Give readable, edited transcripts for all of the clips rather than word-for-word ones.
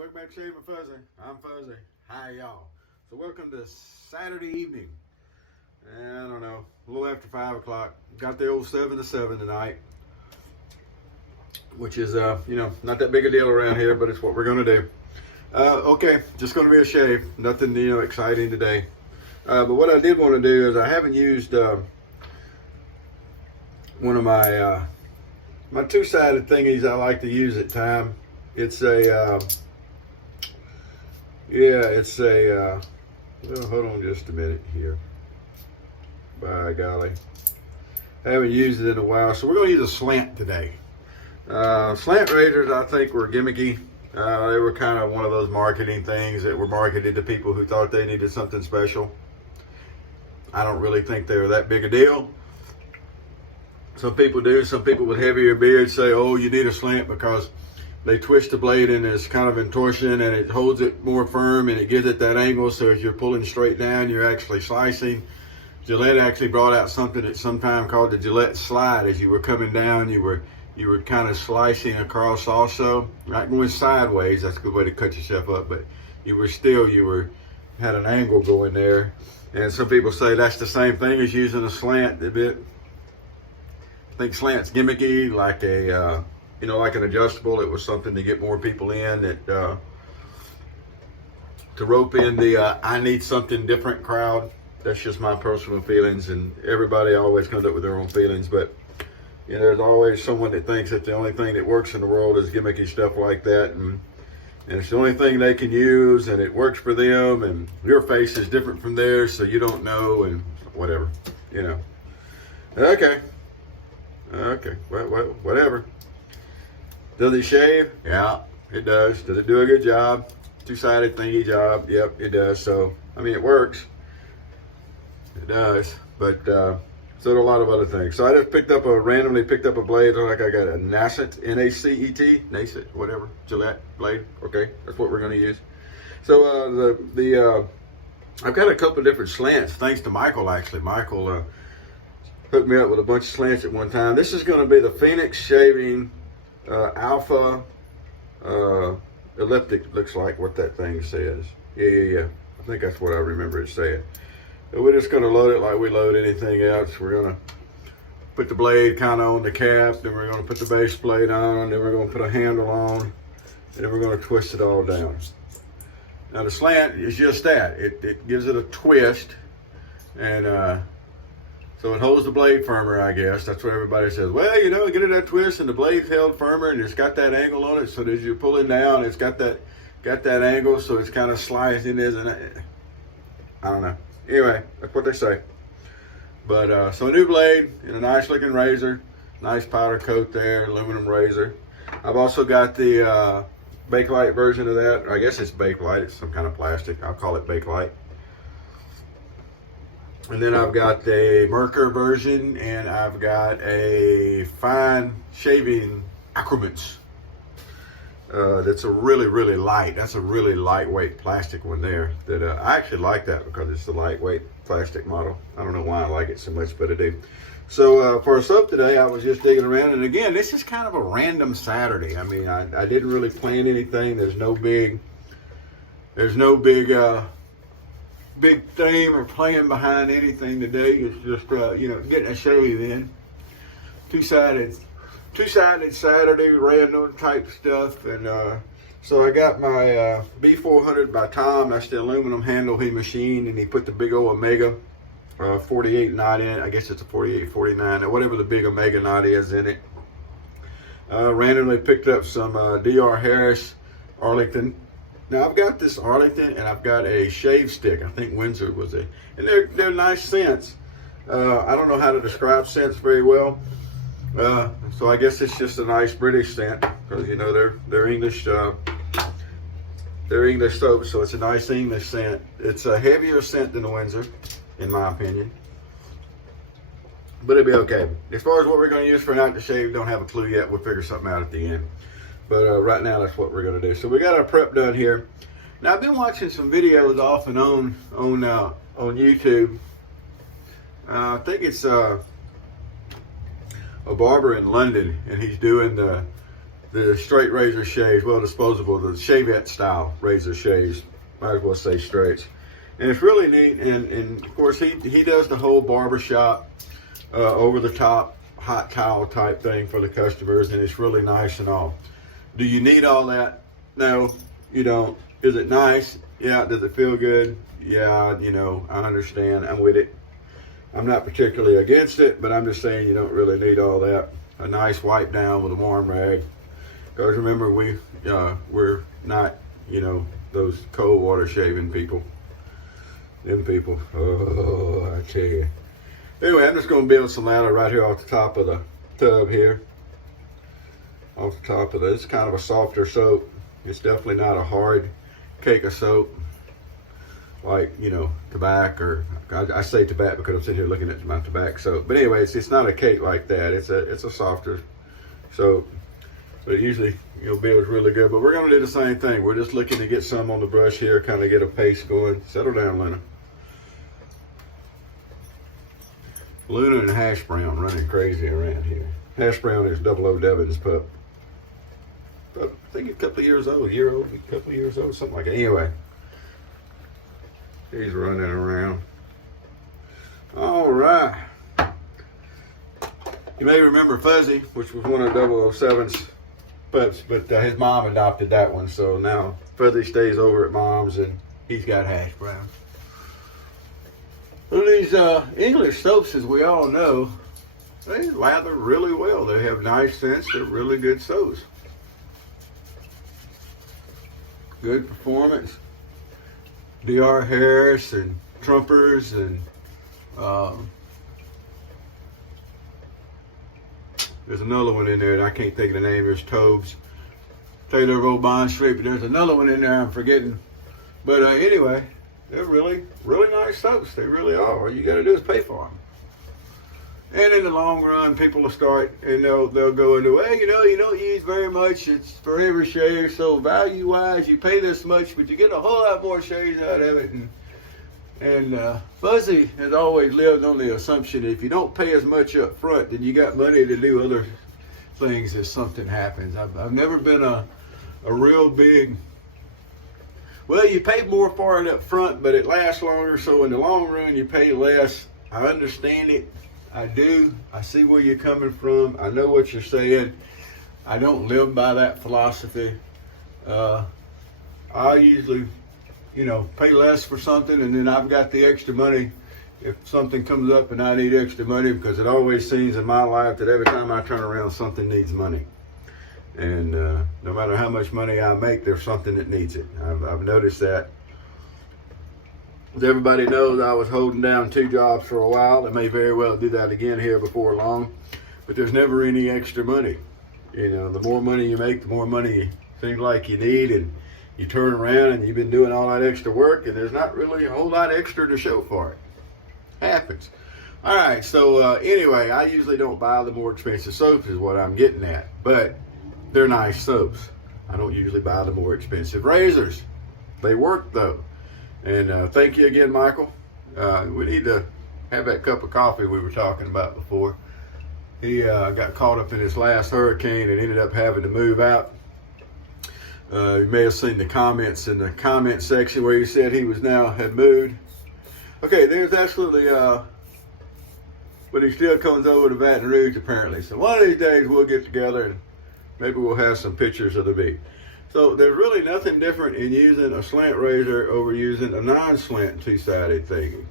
welcome back to Shaving Fuzzy. I'm Fuzzy. Hi, y'all. So welcome to Saturday evening. And I don't know, a little after 5 o'clock. Got the old 7 to 7 tonight, which is, not that big a deal around here, but it's what we're going to do. Okay, just going to be a shave. Nothing, exciting today. But what I did want to do is I haven't used one of my my two-sided thingies I like to use at time. It's a well, hold on just a minute here. By golly, I haven't used it in a while, so we're going to use a slant today. Slant razors, I think, were gimmicky. They were kind of one of those marketing things that were marketed to people who thought they needed something special. I don't really think they were that big a deal. Some people do. Some people with heavier beards say, oh, you need a slant because they twist the blade and it's kind of in torsion and it holds it more firm and it gives it that angle, so as you're pulling straight down, you're actually slicing. Gillette actually brought out something at some time called the Gillette slide. As you were coming down, you were kind of slicing across also, not going sideways. That's a good way to cut yourself up, but you had an angle going there. And some people say that's the same thing as using a slant. I think slant's gimmicky, like a like an adjustable. It was something to get more people in, to rope in the I need something different crowd. That's just my personal feelings, and everybody always comes up with their own feelings, but there's always someone that thinks that the only thing that works in the world is gimmicky stuff like that, and it's the only thing they can use, and it works for them, and your face is different from theirs, so you don't know, and whatever, Okay, well, whatever. Does it shave? Yeah, it does. Does it do a good job? Two-sided thingy job? Yep, it does. So, it works. It does. But, so do a lot of other things. So I just randomly picked up a blade. Like I got a Nascent, N-A-C-E-T, Nascent, whatever, Gillette blade. Okay, that's what we're going to use. So I've got a couple of different slants, thanks to Michael, actually. Michael hooked me up with a bunch of slants at one time. This is going to be the Phoenix Shaving Alpha Elliptic, looks like what that thing says. Yeah. I think that's what I remember it saying. So we're just going to load it like we load anything else. We're going to put the blade kind of on the cap, then we're going to put the base plate on, then we're going to put a handle on, and then we're going to twist it all down. Now the slant is just that. It gives it a twist, and so it holds the blade firmer, I guess. That's what everybody says. Well, get it that twist and the blade's held firmer and it's got that angle on it, so that as you're pulling down, it's got that angle, so it's kind of sliding, isn't it? I don't know. Anyway, that's what they say. But so a new blade and a nice looking razor, nice powder coat there, aluminum razor. I've also got the Bakelite version of that. I guess it's Bakelite. It's some kind of plastic. I'll call it Bakelite. And then I've got a Merkur version, and I've got a fine shaving Acromance. That's a really, really light. That's a really lightweight plastic one there. That I actually like that because it's the lightweight plastic model. I don't know why I like it so much, but I do. So for a soap today, I was just digging around, and again, this is kind of a random Saturday. I didn't really plan anything. There's no big big theme or plan behind anything today. It's just getting a shave in. Two-sided Saturday, random type stuff. And so I got my B400 by Tom. That's the aluminum handle he machined, and he put the big old Omega 48 knot in. I guess it's a 48, 49, or whatever the big Omega knot is in it. Randomly picked up some DR Harris Arlington. Now I've got this Arlington, and I've got a shave stick. I think Windsor was it, and they're nice scents. I don't know how to describe scents very well, so I guess it's just a nice British scent because they're English. They're English soaps, so it's a nice English scent. It's a heavier scent than the Windsor, in my opinion, but it'll be okay. As far as what we're going to use for a night to shave, don't have a clue yet. We'll figure something out at the end. But right now, that's what we're going to do. So we got our prep done here. Now, I've been watching some videos off and on YouTube. I think it's a barber in London, and he's doing the the straight razor shaves, well, disposable, the shavette style razor shaves, might as well say straights. And it's really neat, and of course he does the whole barbershop over the top hot towel type thing for the customers, and it's really nice and all. Do you need all that? No, you don't. Is it nice? Yeah. Does it feel good? Yeah, you know, I understand. I'm with it. I'm not particularly against it, but I'm just saying you don't really need all that. A nice wipe down with a warm rag. Because remember, we're not, you know, those cold water shaving people. Them people. Oh, I tell you. Anyway, I'm just going to build some lather right here off the top of the tub here. Off the top of this. It's kind of a softer soap. It's definitely not a hard cake of soap. Like, you know, tobacco, or I say tobacco because I'm sitting here looking at my tobacco soap. But anyway, it's not a cake like that. It's a softer soap. But it usually, you know, builds really good. But we're going to do the same thing. We're just looking to get some on the brush here, kind of get a pace going. Settle down, Lena. Luna and Hash Brown running crazy around here. Hash Brown is 00 Devin's pup. I think a couple of years old, a couple of years old, something like that. Anyway, he's running around. All right. You may remember Fuzzy, which was one of 007's pups, but his mom adopted that one. So now Fuzzy stays over at mom's, and he's got Hash Brown. Well, these English soaps, as we all know, they lather really well. They have nice scents. They're really good soaps. Good performance. DR Harris and Trumpers and there's another one in there that I can't think of the name. There's Tobes, Taylor of Old Bond Street, but there's another one in there I'm forgetting. But anyway, they're really, really nice soaps. They really are. All you got to do is pay for them. And in the long run, people will start, and they'll go into, well, you know, you don't use very much. It's forever shave, so value-wise, you pay this much, but you get a whole lot more shaves out of it. And Fuzzy has always lived on the assumption that if you don't pay as much up front, then you got money to do other things if something happens. I've never been a real big, well, you pay more for it up front, but it lasts longer, so in the long run, you pay less. I understand it. I do. I see where you're coming from. I know what you're saying. I don't live by that philosophy. I usually, you know, pay less for something, and then I've got the extra money if something comes up and I need extra money, because it always seems in my life that every time I turn around, something needs money. And no matter how much money I make, there's something that needs it. I've noticed that. As everybody knows, I was holding down 2 jobs for a while. I may very well do that again here before long. But there's never any extra money. You know, the more money you make, the more money you seems like you need. And you turn around and you've been doing all that extra work, and there's not really a whole lot extra to show for it. Happens. All right, so anyway, I usually don't buy the more expensive soaps is what I'm getting at. But they're nice soaps. I don't usually buy the more expensive razors. They work, though. And thank you again, Michael. We need to have that cup of coffee we were talking about before. He got caught up in this last hurricane and ended up having to move out. You may have seen the comments in the comment section where he said he had moved. Okay, there's absolutely, but he still comes over to Baton Rouge apparently. So one of these days we'll get together and maybe we'll have some pictures of the beach. So there's really nothing different in using a slant razor over using a non-slant 2-sided thingy.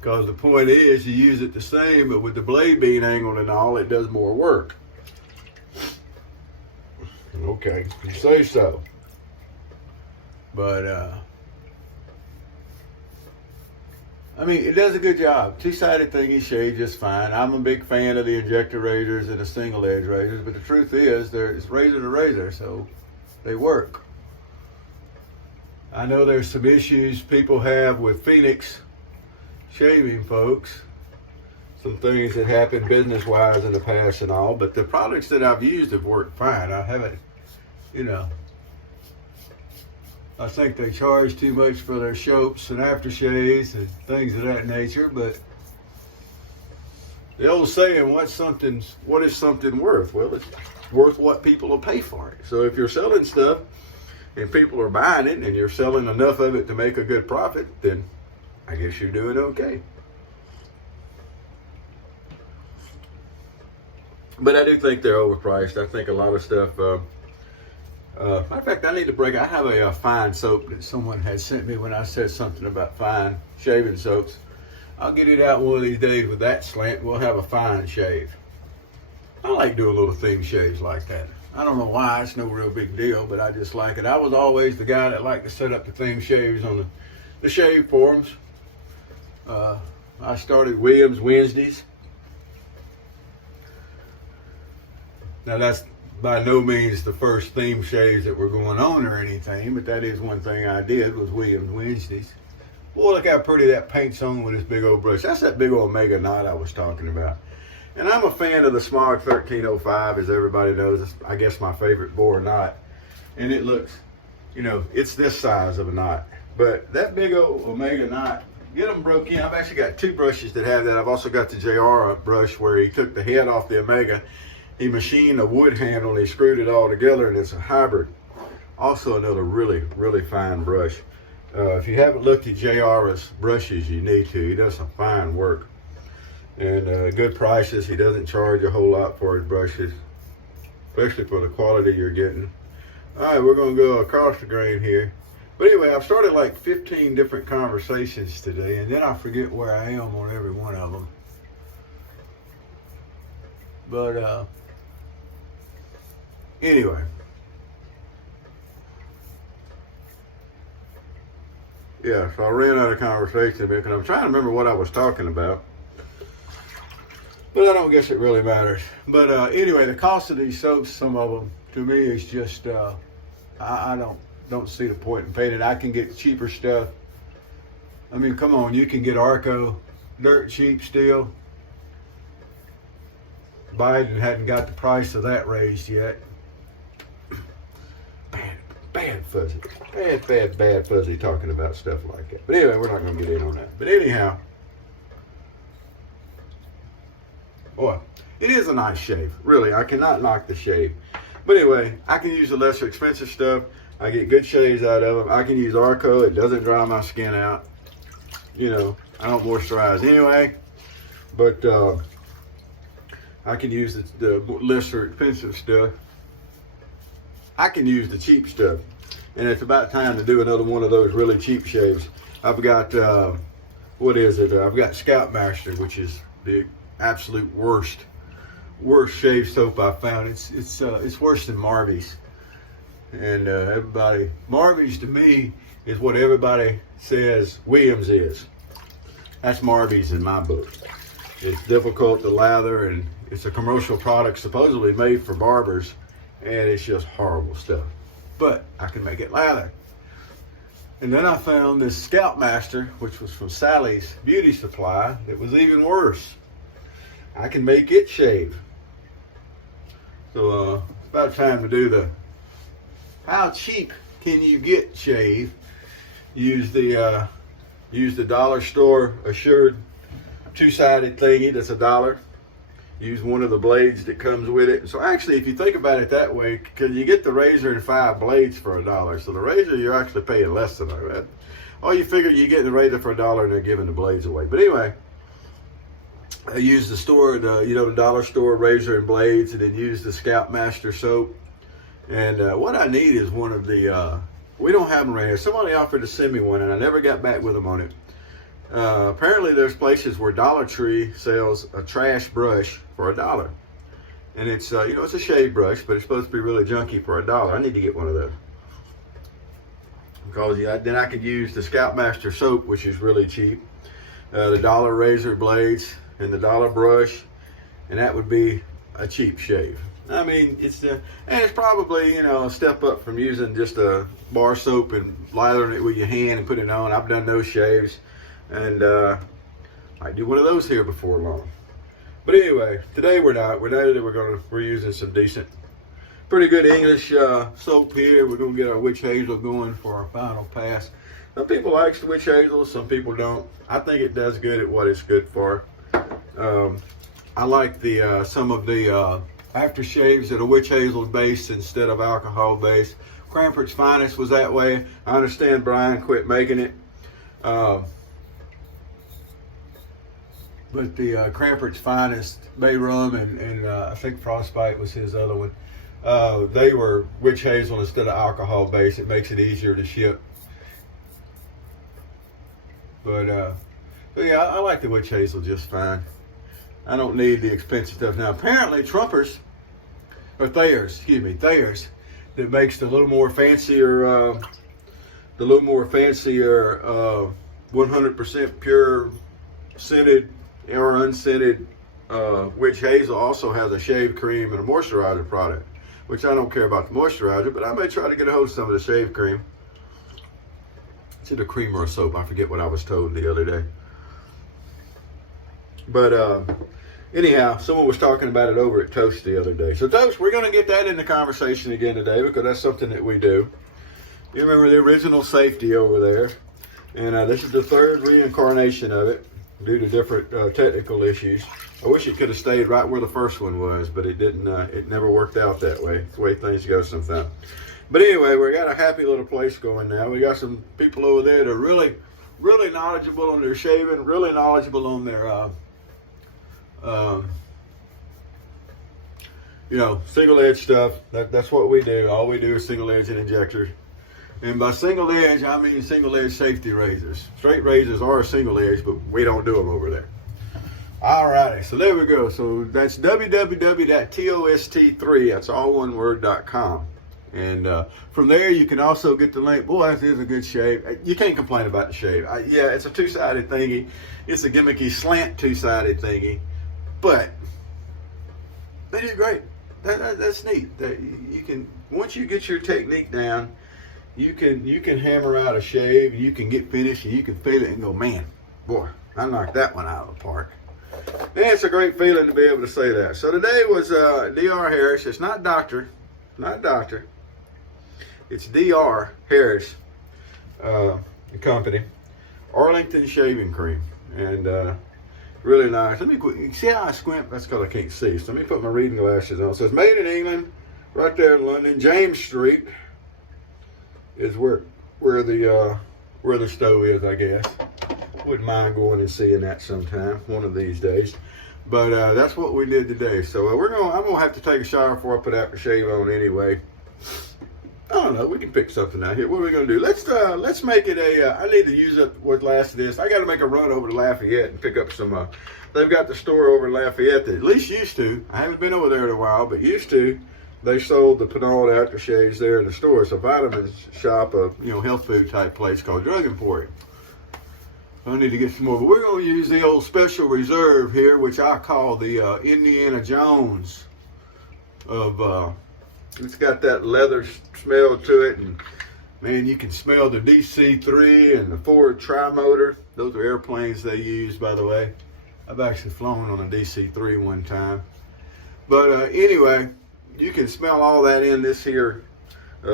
Because the point is you use it the same, but with the blade being angled and all, it does more work. Okay, you say so. But, I mean, it does a good job. 2-sided thingy shave just fine. I'm a big fan of the injector razors and the single edge razors, but the truth is, it's razor to razor, so they work. I know there's some issues people have with Phoenix Shaving folks, some things that happened business-wise in the past and all, but the products that I've used have worked fine. I haven't, you know, I think they charge too much for their soaps and aftershaves and things of that nature, but The old saying, what is something worth? Well, it's worth what people will pay for it. So if you're selling stuff and people are buying it and you're selling enough of it to make a good profit, then I guess you're doing okay. But I do think they're overpriced. I think a lot of stuff, matter of fact, I need to break. I have a fine soap that someone had sent me when I said something about fine shaving soaps. I'll get it out one of these days with that slant. We'll have a fine shave. I like doing little thing shaves like that. I don't know why, it's no real big deal, but I just like it. I was always the guy that liked to set up the thing shaves on the shave forums. I started Williams Wednesdays. Now that's by no means the first theme shaves that were going on or anything, but that is one thing I did was Williams Wednesdays. Boy, look how pretty that paint's on with this big old brush. That's that big old Omega knot I was talking about. And I'm a fan of the Smog 1305, as everybody knows. It's, I guess, my favorite boar knot. And it looks, you know, it's this size of a knot. But that big old Omega knot, get them broke in. I've actually got two brushes that have that. I've also got the JR brush where he took the head off the Omega. He machined a wood handle and he screwed it all together, and it's a hybrid. Also another really, really fine brush. If you haven't looked at JR's brushes, you need to. He does some fine work. And good prices. He doesn't charge a whole lot for his brushes, especially for the quality you're getting. All right, we're going to go across the grain here. But anyway, I've started like 15 different conversations today, and then I forget where I am on every one of them. But anyway. Yeah, so I ran out of conversation because I'm trying to remember what I was talking about. But I don't guess it really matters. But anyway, the cost of these soaps, some of them, to me, is just, I don't see the point in paying it. I can get cheaper stuff. I mean, come on, you can get Arco dirt cheap still. Biden hadn't got the price of that raised yet. Bad Fuzzy. Bad Fuzzy talking about stuff like that. But anyway, we're not going to get in on that. But anyhow, boy, it is a nice shave. Really, I cannot knock the shave. But anyway, I can use the lesser expensive stuff. I get good shaves out of them. I can use Arco. It doesn't dry my skin out. You know, I don't moisturize anyway. But I can use the lesser expensive stuff. I can use the cheap stuff. And it's about time to do another one of those really cheap shaves. I've got, what is it? I've got Scoutmaster, which is the absolute worst shave soap I've found. It's worse than Marby's. And Marby's to me is what everybody says Williams is. That's Marby's in my book. It's difficult to lather, and it's a commercial product supposedly made for barbers. And it's just horrible stuff. But I can make it lather. And then I found this Scoutmaster, which was from Sally's Beauty Supply, that was even worse. I can make it shave. So it's about time to do the how cheap can you get shave. Use the dollar store assured two-sided thingy that's $1. Use one of the blades that comes with it. So actually, if you think about it that way, because you get the razor and 5 blades for $1. So the razor, you're actually paying less than that. Oh, you figure you're getting the razor for $1 and they're giving the blades away. But anyway, I use the dollar store razor and blades, and then use the Scoutmaster soap. And what I need is one of the, we don't have them right here. Somebody offered to send me one, and I never got back with them on it. Apparently there's places where Dollar Tree sells a trash brush for $1. And it's, it's a shave brush, but it's supposed to be really junky for $1. I need to get one of those. Because then I could use the Scoutmaster soap, which is really cheap. The dollar razor blades and the dollar brush. And that would be a cheap shave. I mean, it's probably, a step up from using just a bar soap and lathering it with your hand and putting it on. I've done those shaves. And I do one of those here before long. But anyway, today we're not. We're using some decent, pretty good English soap here. We're gonna get our witch hazel going for our final pass. Some people like the witch hazel, some people don't. I think it does good at what it's good for. I like the some of the aftershaves that are witch hazel based instead of alcohol based. Cranford's Finest was that way. I understand Brian quit making it. But the Cranford's Finest, Bay Rum, and I think Frostbite was his other one. They were witch hazel instead of alcohol based. It makes it easier to ship. But yeah, I like the witch hazel just fine. I don't need the expensive stuff. Now, apparently, Thayer's, that makes the little more fancier, 100% pure scented or unscented witch hazel also has a shave cream and a moisturizer product, which I don't care about the moisturizer, but I may try to get a hold of some of the shave cream. It's either cream or a soap. I forget what I was told the other day. But anyhow, someone was talking about it over at Toast the other day. So Toast, we're going to get that in the conversation again today because that's something that we do. You remember the original safety over there. And this is the third reincarnation of it due to different technical issues. I wish it could have stayed right where the first one was, but it didn't. It never worked out that way. It's the way things go sometimes. But anyway, we got a happy little place going now. We got some people over there that are really, really knowledgeable on their shaving, really knowledgeable on their single edge stuff. That's what we do. All we do is single edge and injectors. And by single edge, I mean single edge safety razors. Straight razors are single edge, but we don't do them over there. All righty, so there we go. So that's www.tost3, that's all one word.com. And from there, you can also get the link. Boy, that is a good shave. You can't complain about the shave. Yeah, it's a two-sided thingy. It's a gimmicky slant two-sided thingy. But they do great. That's neat. You can, once you get your technique down, you can hammer out a shave. You can get finished, and you can feel it and go, man, boy, I knocked that one out of the park. And it's a great feeling to be able to say that. So today was Dr. Harris. It's not doctor, It's Dr. Harris, the company, Arlington Shaving Cream, and really nice. Let me see how I squint. That's because I can't see. So let me put my reading glasses on. So it's made in England, right there in London. James Street is where the stove is, I guess. Wouldn't mind going and seeing that sometime, one of these days. But that's what we did today. So I'm gonna have to take a shower before I put aftershave on anyway. I don't know. We can pick something out here. What are we gonna do? Let's make it a. I need to use up what's last of this. I got to make a run over to Lafayette and pick up some. They've got the store over in Lafayette that at least used to. I haven't been over there in a while, but used to. They sold the Penald aftershaves there in the store. It's a vitamin shop, a health food type place called Drug Emporium. I need to get some more, but we're going to use the old Special Reserve here, which I call the Indiana Jones of. It's got that leather smell to it, and man, you can smell the DC-3 and the Ford Tri-Motor. Those are airplanes they use, by the way. I've actually flown on a DC-3 one time. But anyway, you can smell all that in this here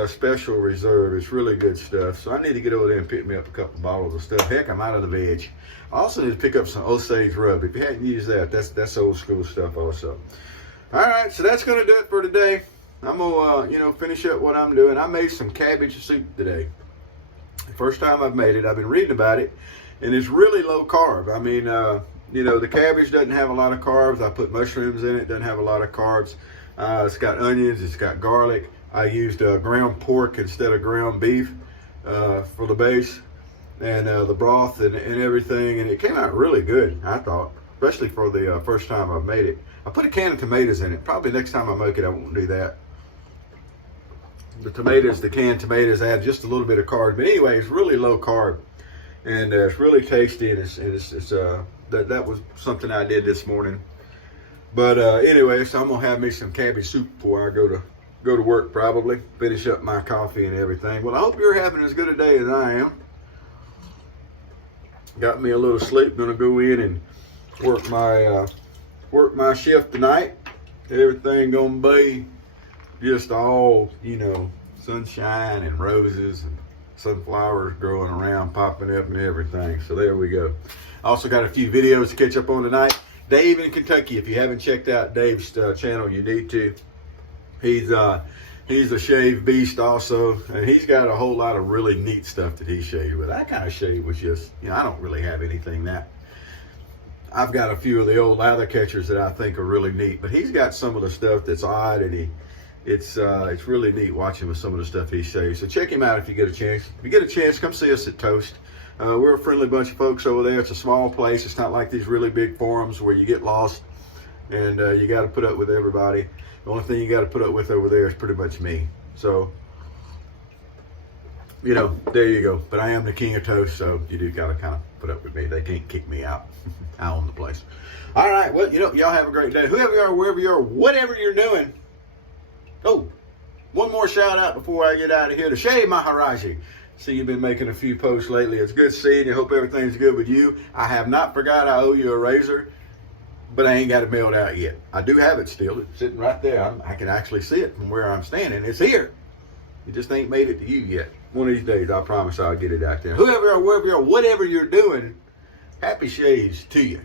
Special Reserve. It's really good stuff. So I need to get over there and pick me up a couple bottles of stuff. Heck, I'm out of the veg. I also need to pick up some Osage rub. If you hadn't used that, that's old school stuff also. All right, so that's going to do it for today. I'm gonna, finish up what I'm doing. I made some cabbage soup today. First time I've made it. I've been reading about it, and it's really low carb. I mean, the cabbage doesn't have a lot of carbs. I put mushrooms in it. Doesn't have a lot of carbs. It's got onions. It's got garlic. I used ground pork instead of ground beef for the base, and the broth and everything. And it came out really good, I thought, especially for the first time I've made it. I put a can of tomatoes in it. Probably next time I make it, I won't do that. The canned tomatoes add just a little bit of carb, but anyway, it's really low carb, and it's really tasty. And that was something I did this morning. But anyway, so I'm gonna have me some cabbage soup before I go to work. Probably finish up my coffee and everything. Well, I hope you're having as good a day as I am. Got me a little sleep. Gonna go in and work my shift tonight. Everything gonna be just all, sunshine and roses and sunflowers growing around, popping up and everything. So there we go. I also got a few videos to catch up on tonight. Dave in Kentucky. If you haven't checked out Dave's channel, you need to. He's a shave beast also, and he's got a whole lot of really neat stuff that he shaved with. That kind of shave was just, I don't really have anything that. I've got a few of the old lather catchers that I think are really neat, but he's got some of the stuff that's odd, and it's really neat watching with some of the stuff he shaves. So check him out if you get a chance. If you get a chance, come see us at Toast. We're a friendly bunch of folks over there. It's a small place. It's not like these really big forums where you get lost and you got to put up with everybody. The only thing you got to put up with over there is pretty much me. So, there you go. But I am the king of Toast, so you do got to kind of put up with me. They can't kick me out. I own the place. All right. Well, y'all have a great day. Whoever you are, wherever you are, whatever you're doing. Oh, one more shout out before I get out of here to Shave Maharaji. See, you've been making a few posts lately. It's good seeing you. Hope everything's good with you. I have not forgot I owe you a razor, but I ain't got it mailed out yet. I do have it still. It's sitting right there. I can actually see it from where I'm standing. It's here. It just ain't made it to you yet. One of these days, I promise I'll get it out there. Whoever or wherever you are, whatever you're doing, happy shaves to you.